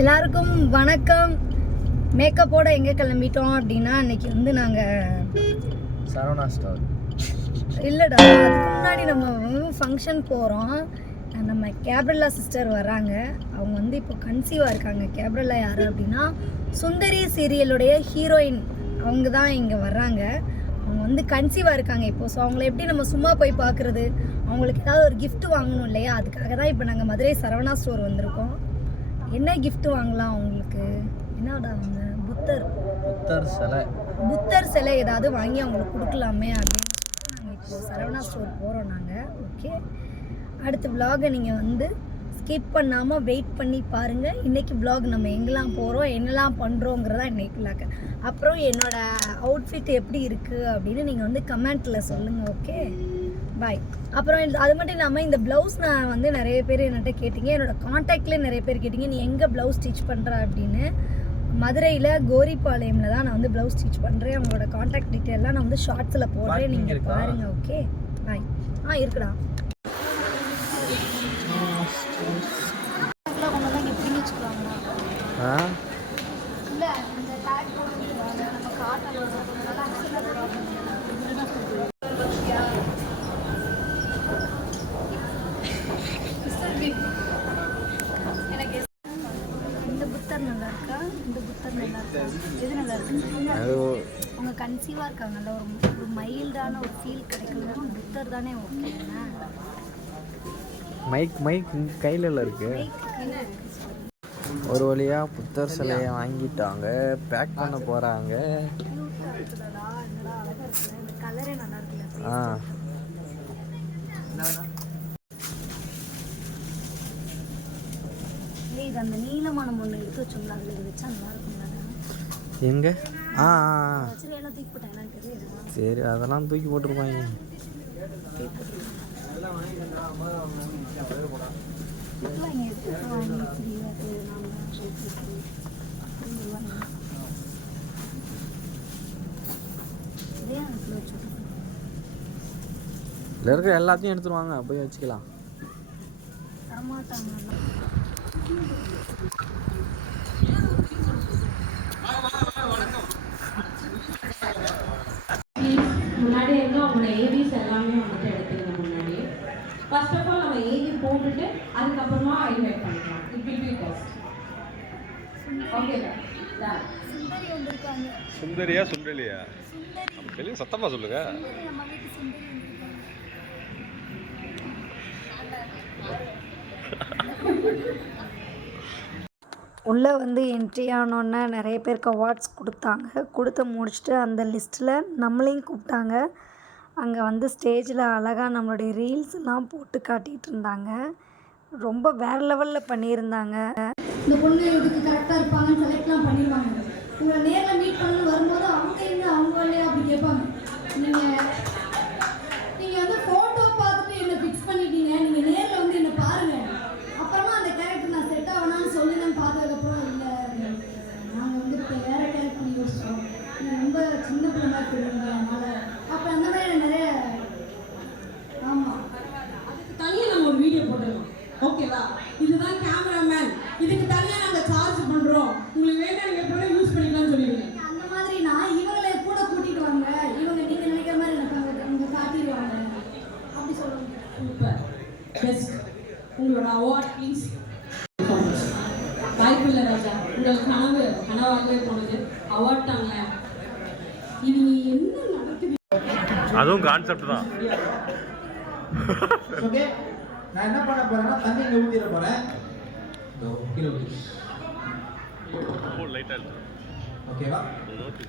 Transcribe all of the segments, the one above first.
எல்லாருக்கும் வணக்கம். மேக்கப்போட எங்கே கிளம்பிட்டோம் அப்படின்னா, அன்றைக்கி வந்து நாங்கள் சரவணா ஸ்டோர் இல்லைடா, அதுக்கு முன்னாடி நம்ம ஃபங்க்ஷன் போகிறோம். நம்ம கேப்ரல்லா சிஸ்டர் வராங்க. அவங்க வந்து இப்போ கன்சீவாக இருக்காங்க. கேப்ரல்லா யார் அப்படின்னா, சுந்தரி சீரியலுடைய ஹீரோயின் அவங்க தான் இங்கே வர்றாங்க. அவங்க வந்து கன்சீவாக இருக்காங்க இப்போ. ஸோ அவங்கள எப்படி நம்ம சும்மா போய் பார்க்குறது, அவங்களுக்கு ஏதாவது ஒரு கிஃப்ட் வாங்கணும் இல்லையா, அதுக்காக தான் இப்போ நாங்கள் மதுரை சரவணா ஸ்டோர் வந்திருக்கோம். என்ன கிஃப்ட் வாங்கலாம் அவங்களுக்கு? என்னடா அவங்க புத்தர் சிலை ஏதாவது வாங்கி அவங்களுக்கு கொடுக்கலாமே அப்படின்னு நாங்கள் இப்போ சரவணா ஸ்டோர் போகிறோம் நாங்கள். ஓகே, அடுத்த விலாகை நீங்கள் வந்து ஸ்கிப் பண்ணாமல் வெயிட் பண்ணி பாருங்கள். இன்றைக்கி விலாக் நம்ம எங்கெல்லாம் போகிறோம், என்னெல்லாம் பண்ணுறோங்கிறதா இன்றைக்கி விலாக. அப்புறம் என்னோடய அவுட்ஃபிட் எப்படி இருக்குது அப்படின்னு நீங்கள் வந்து கமெண்ட்டில் சொல்லுங்கள். ஓகே, பாய். அப்புறம் அது மட்டும் இல்லாமல் இந்த ப்ளவுஸ் நான் வந்து நிறைய பேர் என்கிட்ட கேட்டிங்க, என்னோடய காண்டாக்ட்லேயே நிறைய பேர் கேட்டிங்க, நீ எங்கே ப்ளவுஸ் ஸ்டிச் பண்ணுற அப்படின்னு. மதுரையில் கோரிப்பாளையமில் தான் நான் வந்து ப்ளவுஸ் ஸ்டிச் பண்ணுறேன். அவங்களோட காண்டாக்ட் டீட்டெயிலாம் நான் வந்து ஷார்ட்ஸில் போடுறேன், நீங்கள் பாருங்கள். ஓகே, பாய். இருக்குடா. இல்லை, இந்த டேக் போட்டு நம்ம காட்டன் எனக்கு இந்த புத்தர் நல்லா இருக்கா, இந்த புத்தர் நல்லா இருக்கா, எது நல்லா இருக்கு? அவங்க கன்சீவாக இருக்காங்கல்ல, ஒரு மைல்டான ஒரு ஃபீல் கிடைக்கும். புத்தர் தானே ஓகேண்ணா. மைக் கையில் இருக்கு. ஒரு வழியா புத்தர் சிலையை வாங்கிட்டாங்க, பேக் பண்ண போறாங்க. கலரே நல்லா இருக்குல்ல. இது அந்த நீளமான ஒன்று எடுத்து வச்சோம்ல, அதில் இது வச்சா நல்லா இருக்கும்ல. எங்க? எல்லாம் தூக்கி போட்டாங்கன்னு தெரியுது. சரி, அதெல்லாம் தூக்கி போட்டுருப்பாங்க. இதில் இருக்கிற எல்லாத்தையும் எடுத்துருவாங்க, போய் வச்சுக்கலாம். முன்னாடி வந்து அவங்களோட ஏவிஸ் எல்லாமே வந்துட்டு எடுத்துக்கங்க. முன்னாடி ஃபர்ஸ்ட் ஆஃப் ஆல் நம்ம ஏவி போட்டுட்டு அதுக்கப்புறமா ஹைலைட் பண்ணிக்கலாம். It will be best. ஓகேவா? சுந்தரி வந்திருக்காங்க. சுந்தரியா சுண்டலியா? சுந்தரி. சத்தமா சொல்லுங்க. நம்ம வீட்டு சுந்தரி உள்ளே வந்து என்ட்ரி ஆனோன்னே நிறைய பேருக்கு அவார்ட்ஸ் கொடுத்தாங்க. கொடுத்து முடிச்சுட்டு அந்த லிஸ்ட்டில் நம்மளையும் கூப்பிட்டாங்க. அங்கே வந்து ஸ்டேஜில் அழகாக நம்மளுடைய ரீல்ஸ்லாம் போட்டு காட்டிகிட்டு இருந்தாங்க. ரொம்ப வேறு லெவலில் பண்ணியிருந்தாங்க. இந்த பொண்ணு இதுக்கு கரெக்டாக இருப்பாங்கன்னு செலக்ட்லாம் பண்ணிடுவாங்க. உங்களை நேரில் மீட் பண்ணணும்னு வரும்போது அவங்க எங்கே அவங்க வேலையா அப்படி கேட்பாங்க. நீங்கள் வந்து ஃபோட்டோ பார்த்துட்டு என்னை ஃபிக்ஸ் பண்ணிட்டீங்க, நீங்கள் நேரில் வந்து என்னை பாருங்கள், அப்புறமா அந்த கேரக்டர் நான் செட் ஆகணும்னு சொல்லுங்கன்னு பார்த்ததுக்கப்புறம் இல்லை, நாங்கள் வந்து இப்போ வேறு கேரக்டர் பண்ணி யோசிச்சோம், நீங்கள் ரொம்ப சின்ன பிள்ளை மாதிரி போடுவீங்க, அதனால் அப்போ அந்த மாதிரி நிறைய. ஆமாம், அதுக்கு தனியாக நம்ம ஒரு வீடியோ போட்டுருக்கோம். ஓகேவா? இதுதான் கேமராமேன், இதுக்கு தனியாக நாங்கள் சார்ஜ் பண்ணுறோம், உங்களுக்கு வேண்டாம் நீங்கள் எப்போனா யூஸ் பண்ணிக்கலாம்னு சொல்லிடுங்க. அந்த மாதிரி நான் இவங்களை கூட கூட்டிகிட்டு வாங்க, இவங்க நீங்கள் நினைக்கிற மாதிரி எனக்கு அவங்க காட்டிடுவாங்க அப்படி சொல்லுவாங்க. Super, best. உங்களோட அவார்ட் ப்ளீஸ். வாய்ப்பில்லை ராஜா, உங்கள் கனவாகவே போனது அவார்ட் தாங்க. இது என்ன நடக்குது? அதுவும் கான்செப்ட் தான். ஓகே, நான் என்ன பண்ண போறேன்னா தண்ணி இங்க ஊத்திர போறேன். ஓகேவா? Okay, okay.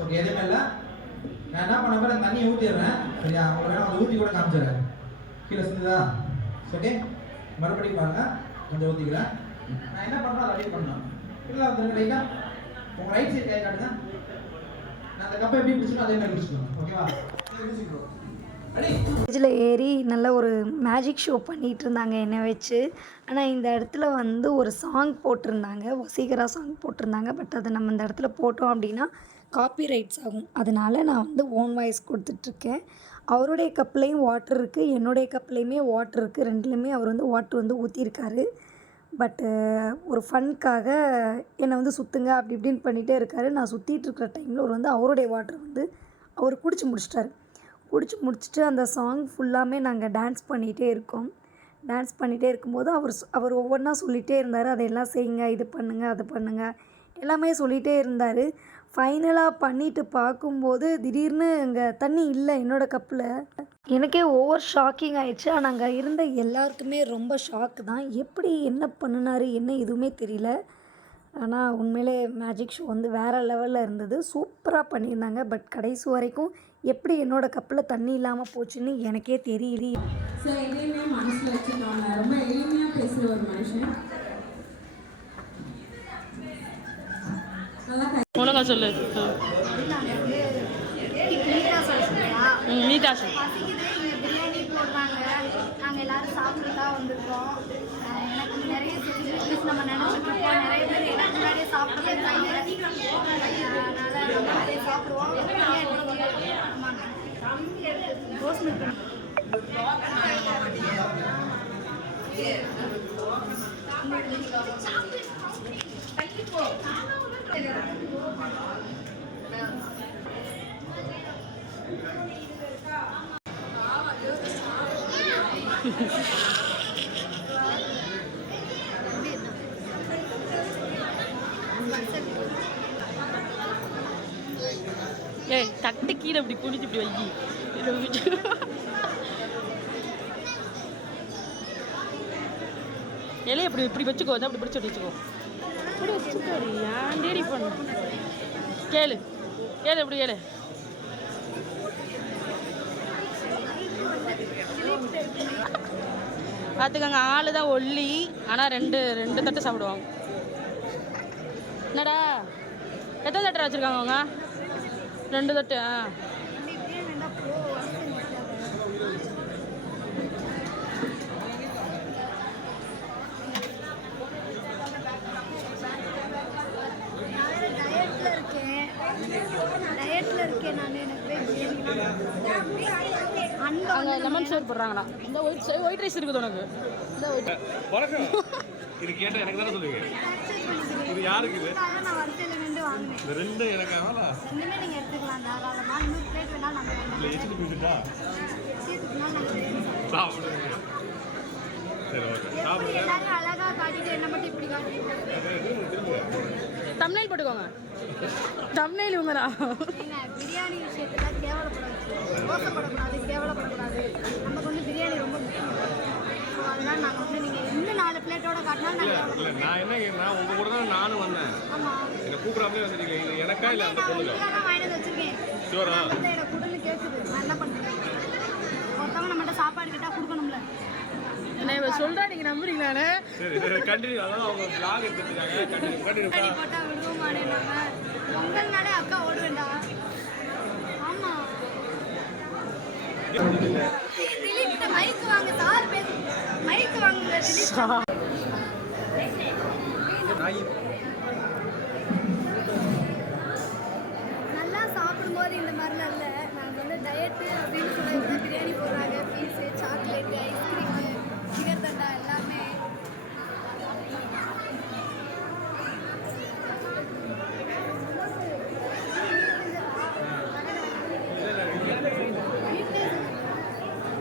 ஓகே, எதுவுமே இல்லை. நான் என்ன பண்ண போறேன், தண்ணியை ஊற்றிடுறேன். சரியா? உங்களுக்கு வேணும் அதை ஊற்றி கூட காமிச்சிடுறேன். கீழே செஞ்சுதா? ஓகே, மறுபடியும் பாருங்க, கொஞ்சம் ஊற்றிக்கிறேன். நான் என்ன பண்ணுறேன் அதை அப்படியே பண்ணலாம். இல்லை வந்து ரைட்டா உங்கள் ரைட் சைட் கை காட்டுங்க. நான் அந்த கப்பை எப்படி பிடிச்சிக்கணும் அதே மாதிரி பிடிச்சிக்கணும். ஓகேவா? ஸ்டேஜில் ஏறி நல்ல ஒரு மேஜிக் ஷோ பண்ணிகிட்டு இருந்தாங்க என்னை வச்சு. ஆனால் இந்த இடத்துல வந்து ஒரு சாங் போட்டிருந்தாங்க, வசீகரா சாங் போட்டிருந்தாங்க. பட் அதை நம்ம இந்த இடத்துல போட்டோம் அப்படின்னா காப்பிரைட்ஸ் ஆகும். அதனால் நான் வந்து ஓன் வாய்ஸ் கொடுத்துட்ருக்கேன். அவருடைய கப்லேயும் வாட்டர் இருக்குது, என்னுடைய கப்லேயுமே வாட்டர் இருக்குது. ரெண்டுலேயுமே அவர் வந்து வாட்டர் வந்து ஊற்றிருக்காரு. பட்டு ஒரு ஃபன்க்காக என்னை வந்து சுற்றுங்க அப்படி இப்படின்னு பண்ணிகிட்டே இருக்கார். நான் சுற்றிட்டுருக்கிற டைமில் அவர் வந்து அவருடைய வாட்டர் வந்து அவர் குடிச்சு முடிச்சிட்டாரு. குடிச்சு முடிச்சுட்டு அந்த சாங் ஃபுல்லாமே நாங்கள் டான்ஸ் பண்ணிகிட்டே இருக்கோம். டான்ஸ் பண்ணிகிட்டே இருக்கும்போது அவர் ஒவ்வொன்றா சொல்லிகிட்டே இருந்தார். அதையெல்லாம் செய்யுங்க, இது பண்ணுங்கள், அது பண்ணுங்கள், எல்லாமே சொல்லிகிட்டே இருந்தார். ஃபைனலாக பண்ணிவிட்டு பார்க்கும்போது திடீர்னு அங்கே தண்ணி இல்லை என்னோடய கப்பில். எனக்கே ஓவர் ஷாக்கிங் ஆகிடுச்சு. ஆனால் அங்கே இருந்த எல்லாருக்குமே ரொம்ப ஷாக்கு தான். எப்படி என்ன பண்ணினார் என்ன எதுவுமே தெரியல. ஆனால் உண்மையிலே மேஜிக் ஷோ வந்து வேறு லெவலில் இருந்தது. சூப்பராக பண்ணியிருந்தாங்க. பட் கடைசி வரைக்கும் எப்படி என்னோடய கப்பில் தண்ணி இல்லாமல் போச்சுன்னு எனக்கே தெரியல. ஸோ எதையுமே மனசில் வச்சுருக்காங்க. ரொம்ப எளிமையாக பேசுகிற ஒரு மனுஷன். நல்லா ஒழுங்கா சொல்லு. நீட்டா சொல்லு. பிரியாணி போடுறாங்க, நாங்கள் எல்லோரும் சாப்பிட்டு தான் வந்திருக்கோம். எனக்கு நிறைய செலிபிரிட்டிஸ் நம்ம நினச்சிட்ருக்கோம். நிறைய பேர் எனக்கு முன்னாடியே சாப்பிட்டு இருக்காங்க. அதனால் நம்ம நிறைய சாப்பிடுவோம். ரோஸ் மில்க் ஏய் தட்டு கீழே இப்படி குடிச்சு இப்படி வை. இலையை இப்படி இப்படி வச்சுக்கோ. அப்படி பிடிச்சி வச்சுக்கோ. இப்படி வச்சுக்கோ. ஏன் டேடி பண்ணு. கேளு கேளு இப்படி கேளு. பார்த்துக்கங்க, ஆள் தான் ஒல்லி. ஆனால் ரெண்டு தட்டு சாப்பிடுவாங்க. என்னடா எத்தனை தட்டு வச்சுருக்காங்க அவங்க? 2 தட்டு. டயட்டில் இருக்கேன் நான். எனக்கு அங்கே லெமன் சோறு போடுறாங்களா? இந்த ஒயிட் ரைஸ் இருக்குது உனக்கு. இந்த ஒயிட் இது கேட்டால் எனக்கு தானே சொல்லுவீங்க. இது யாருக்கு இது? நான் வரிசையில் நின்று வாங்கினேன். இந்த 2 எனக்காக ரெண்டுமே நீங்கள் எடுத்துக்கலாம். தாராளமாக 100 பிளேட் வேணால் நாங்கள் எச்சிட்டு போயிட்டுட்டா சேர்த்துக்கலாம். சாப்பிடுங்க. சரி ஓகே சாப்பிடுங்க. எல்லாரும் அழகாக காட்டிட்டு என்ன மட்டும் இப்படி காட்டிட்டு தம்ப்நெயில் போட்டுக்கோங்க. தம்ப்நெயில் இவங்கடா. ஏங்க பிரியாணி விஷயத்துல கேவலப்படாது, ரோசப்படக்கூடாது, கேவலப்படக்கூடாது. நமக்கு வந்து பிரியாணி ரொம்ப முக்கியம். ஸோ அதனால் நாங்கள் வந்து நீங்கள் எந்த 4 பிளேட்டோட காட்டினாலும் நாங்கள் இல்லை நான் என்ன கேட்குறேன், உங்கள் கூட தான் நானும் வந்தேன். ஆமாம் என்னை கூப்பிடாமலே வந்துட்டீங்க. இது எனக்கா இல்லை அந்த பொண்ணுங்க? நான் தான் வாங்கிட்டு வச்சுருக்கேன். ஷூரா? வந்து எனக்கு குடுன்னு கேட்குது. நான் என்ன பண்ணுறேன்? ஒருத்தவங்க நம்மகிட்ட சாப்பாடு கேட்டால் கொடுக்கணும்ல. என்ன இவ சொல்கிறா, நீங்கள் நம்புறீங்களானே? சரி சரி கண்டினியூ. அதான் அவங்க vlog எடுத்துருக்காங்க. கண்டினியூ கடி போட்டால் விடுவோமானே நம்ம. பொங்கல்னாலே அக்கா ஓடுவேண்டா. ஆமாம் திலீப்கிட்ட மைக்கு வாங்க சார் பேச. மைக்கு வாங்குங்க திலீப். நல்லா சாப்பிடும்போது இந்த மாதிரிலாம் இல்லை. நாங்கள் வந்து டயட்டு அப்படின்னு சொல்லி பிரியாணி போடுறாங்க. பீஸு, சாக்லேட்டு, ஐஸ்கிரீமு, சிகர்தண்டா எல்லாமே.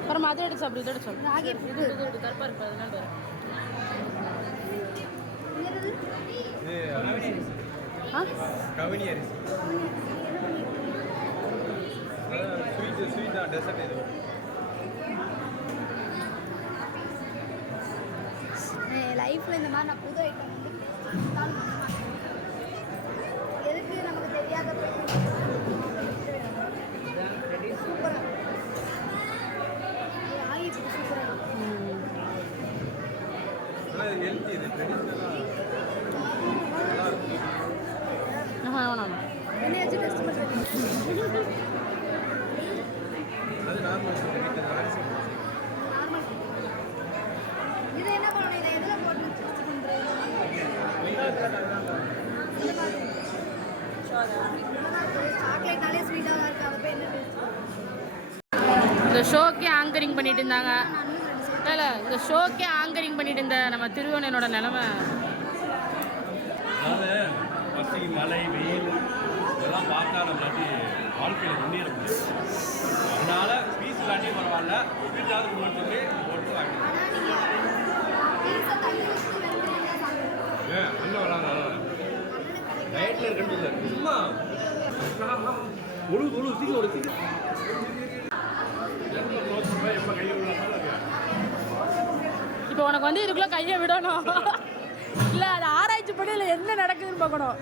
அப்புறம் அதை எடுத்து சாப்பிடு, இதை எடுத்து சாப்பிடு. ராகி இது கருப்பாக இருப்பா, அதனால வரும். கவினி அரிசி ஸ்வீட் தான் டெசர்ட். இது லைஃப்பில் இந்த மாதிரி நான் புது ஐட்டம் வந்து எதுக்கு நமக்கு தெரியாத சூப்பராக ஆகிட்டு சூப்பராக. ஹெல்த்தி. இது ட்ரெடிஷ்னலாக வேணாம் என்னையாச்சும் டெஸ்ட் பண்ணுறது. அது நார்மல் அரிசி. நார்மல் இது என்ன பண்ணணும்? இதை எதில் போட்டு டெஸ்ட் பண்ணுறது? இந்த ஷோக்கே ஆங்கரிங் பண்ணிட்டு இருந்தாங்க. இல்லை இந்த ஷோக்கே ஆங்கரிங் பண்ணிட்டு இருந்த நம்ம திருவண்ணனோட நிலமை. அதாவது பசி மழை வெயில் இதெல்லாம் பார்த்தா நம்மளாட்டி வாழ்க்கையில் முன்னேற முடியும். அதனால ஃபீஸ் இல்லாட்டி பரவாயில்ல, வீட்டாவது போட்டு சொல்லி போட்டு வாங்க. அண்ணன் வராங்க டயட்டில் இருக்குன்னு சும்மா ஒழு சீக்கிரம் ஒரு சீக்கிரம் எப்போ கையை இப்போ உனக்கு வந்து இதுக்குள்ளே கையை விடணும். இல்லை அது ஆராய்ச்சி பண்ணி இல்லை என்ன நடக்குதுன்னு பார்க்கணும்.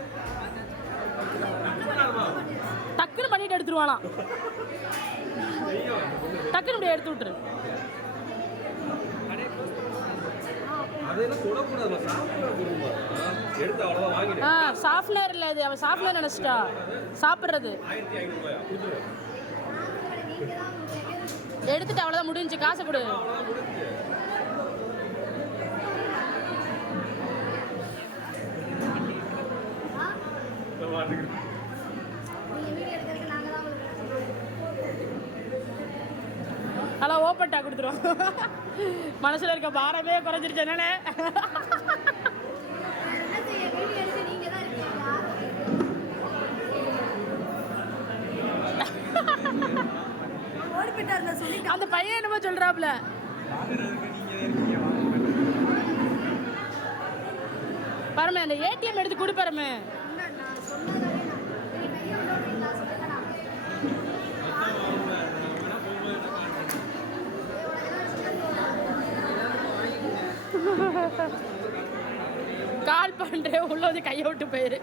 டக்குன்னு பண்ணிட்டு எடுத்துருவானா, டக்குன்னு இப்படி எடுத்து விட்டுரு. சாஃப்ட்வேர் இல்லை இது, அவன் சாஃப்ட்வேர் நினச்சிட்டா சாப்பிட்றது. எடுத்துட்டு அவ்வளோதான் முடிஞ்சு, காசை கொடு. நல்லா ஓப்பன்ட்டா கொடுத்துருவோம். மனசுல இருக்க பாரமே குறைஞ்சிருச்சு. என்னன்னு அந்த பையன் என்னமோ சொல்றாப்ல. பரமே அந்த ஏடிஎம் எடுத்து கொடு பரமே. கால் பண்றேன் உள்ள வந்து கையை விட்டு போயிரு.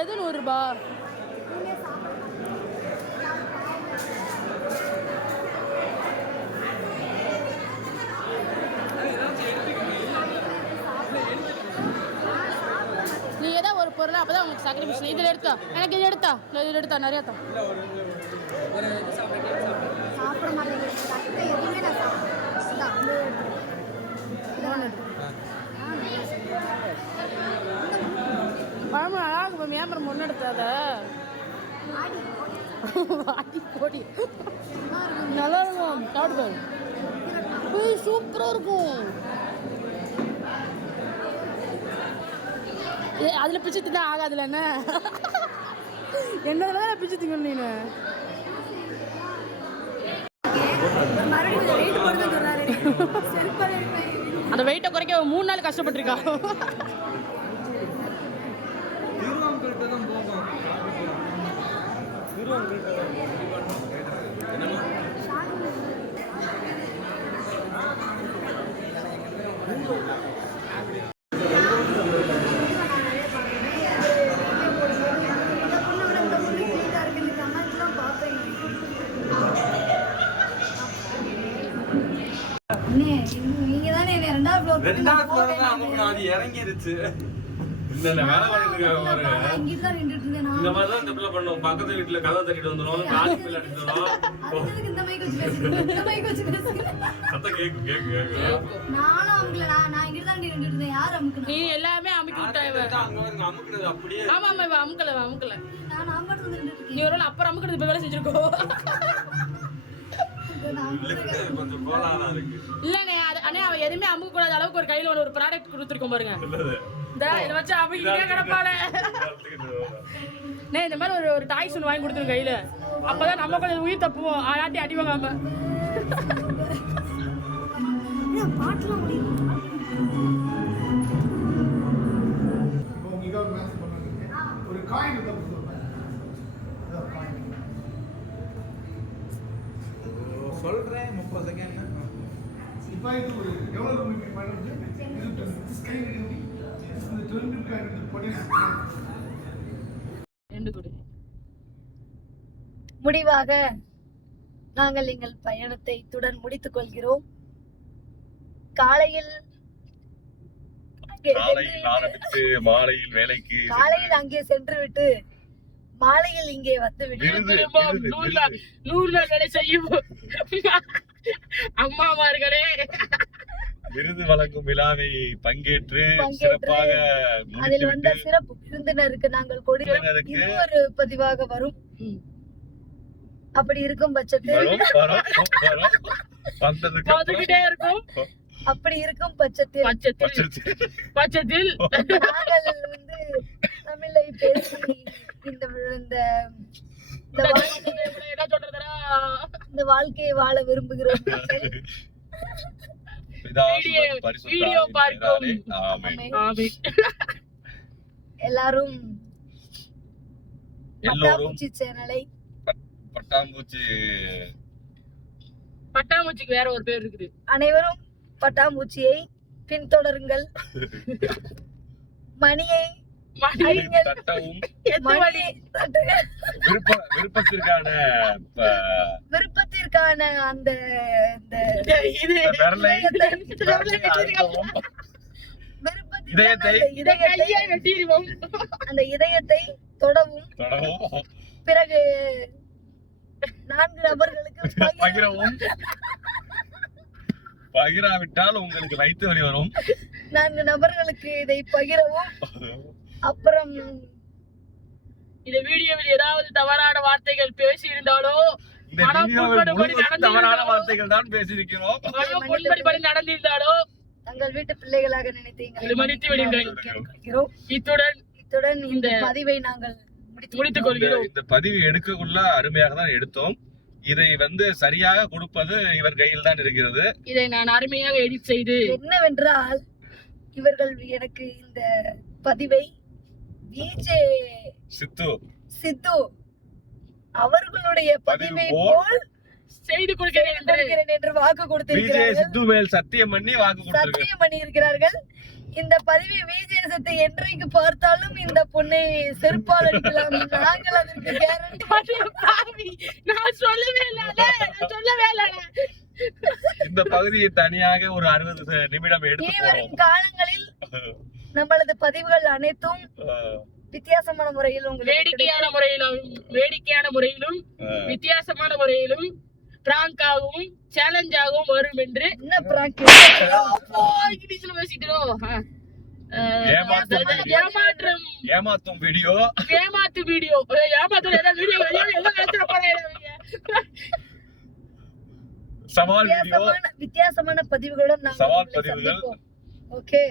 எது 100 ரூபாய்? நீ ஏதோ ஒரு பொருள் அப்பதான் உங்களுக்கு சாக்ரிஃபைஸ். இதில் எடுத்தா எனக்கு இது எடுத்தா இதில் எடுத்தா நிறையா தான் சாப்பிட மாட்டேங்குது. பழமும் நல்லா இருக்கும். மேம்பரம் ஒன்று எடுத்தாத வாடி போடி நல்லா இருக்கும். சாப்பிடுவேன் சூப்பராக இருக்கும். அதில் பிச்சு தின்னா ஆகாதுல என்ன என்னதுல தான் பிச்சு திங்கணும் நீனு. அந்த வெயிட்டை குறைக்க 3 நாள் கஷ்டப்பட்டிருக்கா. நீங்க தானே ரெண்டாவது ஃப்ளோர் இறங்கிருச்சு. இந்த வேலை பண்ணிட்டு இருக்காங்க. இங்கிட்டு தான் நின்றுட்டு இருந்தேன். இந்த மாதிரி தான் இந்த பிள்ளை பண்ணுவோம். பக்கத்து வீட்டுல கதவை தட்டிட்டு வந்துடும், காசு பிள்ளை அடிச்சிடும். இந்த மைக் வச்சு பேசுறேன். இந்த மைக் வச்சு பேசுறேன். சத்தம் கேக்கு. நானும் அமுக்கல. நான் இங்கிட்டு தான் நின்றுட்டு இருந்தேன். யார் அமுக்கணும்? நீ எல்லாமே அமுக்கி விட்டாய். அமுக்குறது அப்படியே. ஆமா ஆமா இவ அமுக்கல. நான் அம்பட்டு நின்றுட்டு இருக்கேன். நீ ஒரு நாள் அப்புறம் அமுக்கிறது இப்ப வேலை செஞ்சிருக்கோ. கொஞ்சம் கோலானா இருக்கு. இல்லண்ணே அண்ணே அவன் எதுவுமே அமுக்க கூடாத அளவுக்கு ஒரு கையில ஒரு ப்ராடக்ட் கொடுத்துருக்கோம் பாருங்க. இதை வச்சு அமுக்கிட்டே கிடப்பானே. இந்த மாதிரி ஒரு டாய்ஸ் ஒன்று வாங்கி கொடுத்துரும் கையில. அப்பதான் நம்ம கொஞ்சம் உயிர் தப்புவோம். ஆயாட்டி அடி வாங்காம. பாட்டுலாம் முடியும். ஒரு காயின் சொல்றேன் 30 செகண்ட். இப்போ இது எவ்வளோ பண்ணுறது? இது ஸ்கைன் இந்த 20 காயின் போட்டு முடிவாக நாங்கள் எங்கள் பயணத்தை இத்துடன் முடித்துக் கொள்கிறோம். காலையில் அங்கே காலையில் ஆரம்பித்து மாலையில் வேலைக்கு காலையில் அங்கே சென்று விட்டு மாலையில் இங்கே வந்து விட்டு விருது, திரும்பவும் விருது, 100 விருது. நாள் 100 நாள் வேலை செய்யும் அம்மாமார்களே விருது வழங்கும் விழாவை பங்கேற்று பங்கேற்று, சிறப்பாக அதில் வந்த முடித்துவிட்டு சிறப்பு விருந்தினருக்கு நாங்கள் கொடுக்கிறோம். விருந்தினருக்கு இது ஒரு பதிவாக வரும். அப்படி இருக்கும் பட்சத்தில் வந்ததுக்கு வந்துகிட்டே இருக்கும் அப்படி இருக்கும் பட்சத்தில் பட்சத்தில் நாங்கள் வந்து தமிழை பேசி இந்த இந்த இந்த வாழ்க்கையை- என்ன சொல்றதுன்னா இந்த வாழ்க்கையை வாழ விரும்புகிறோம் நாங்கள். வீடியோ பார்க்கும் ஆமென். ஆமென். எல்லாரும் எல்லோரும் பட்டாம்பூச்சி சேனலை பட்டாம்பூச்சிக்கு வேற ஒரு பேர் இருக்குது. அனைவரும் பட்டாம்பூச்சியை பின்தொடருங்கள். மணியை அடிங்கள். தட்டவும் மணியை தட்டுங்கள். விருப்பத்திற்கான விருப்பத்திற்கான அந்த இது விரலை விருப்பத்திற்கான இதயத்தை கையை வெட்டிடுவோம். அந்த இதயத்தை தொடவும். தொடவும் பிறகு 4 நபர்களுக்கு பகிரவும். பகிராவிட்டால் உங்களுக்கு வயிற்று வலி வரும். 4 நபர்களுக்கு இதை பகிரவும். அப்புறம் இந்த வீடியோவில் ஏதாவது தவறான வார்த்தைகள் பேசி இருந்தாலோ இந்த வீடியோவில் முழுவதும் தவறான வார்த்தைகள் தான் பேசியிருக்கிறோம். நடந்திருந்தாலோ தங்கள் வீட்டு பிள்ளைகளாக நினைத்து எங்களை மன்னித்து விடுங்கள். கேட்டுக்கொள்கிறோம். இத்துடன் இந்த பதிவை நாங்கள் முடித்துக் கொள்கிறோம். இந்த பதிவு எடுக்கக்குள்ள அருமையாக தான் எடுத்தோம். இதை சரியாக கொடுப்பது இவர் கையில் தான் இருக்கிறது. இதை நான் அருமையாக எடிட் செய்து என்னவென்றால் இவர்கள் எனக்கு இந்த பதிவை விஜே சித்து அவர்களுடைய பதிவை போல் செய்து கொடுக்கிறேன் என்று வாக்கு விஜய் கொடுத்திருக்கிறார்கள். சித்து மேல் சத்தியம் பண்ணி வாக்கு கொடுத்திருக்கிறார். சத்தியம் பண்ணி இருக்கிறார்கள். இந்த பதிவை விஜய் சித்து என்றைக்கு பார்த்தாலும் இந்த பொண்ணை செருப்பால் அடிக்கலாம். நாங்கள் அதற்கு கேரண்டி. நான் சொல்லவே இல்லை. இந்த பகுதியை தனியாக ஒரு 60 நிமிடம் எடுத்து போறோம். இனிவரும் காலங்களில் நம்மளது பதிவுகள் அனைத்தும் வித்தியாசமான முறையில் வேடிக்கையான முறையிலும் வித்தியாசமான முறையிலும் பிராங்காகவும் சேலஞ்சாகவும் வரும் என்று என்ன பிராங்க் இங்கிலீஷ்ல பேசிட்டோம். ஏமாத்தும் வீடியோ ஏமாத்து வீடியோ சவால் வீடியோ வித்தியாசமான பதிவுகளுடன் சவால் பதிவுகள். ஓகே.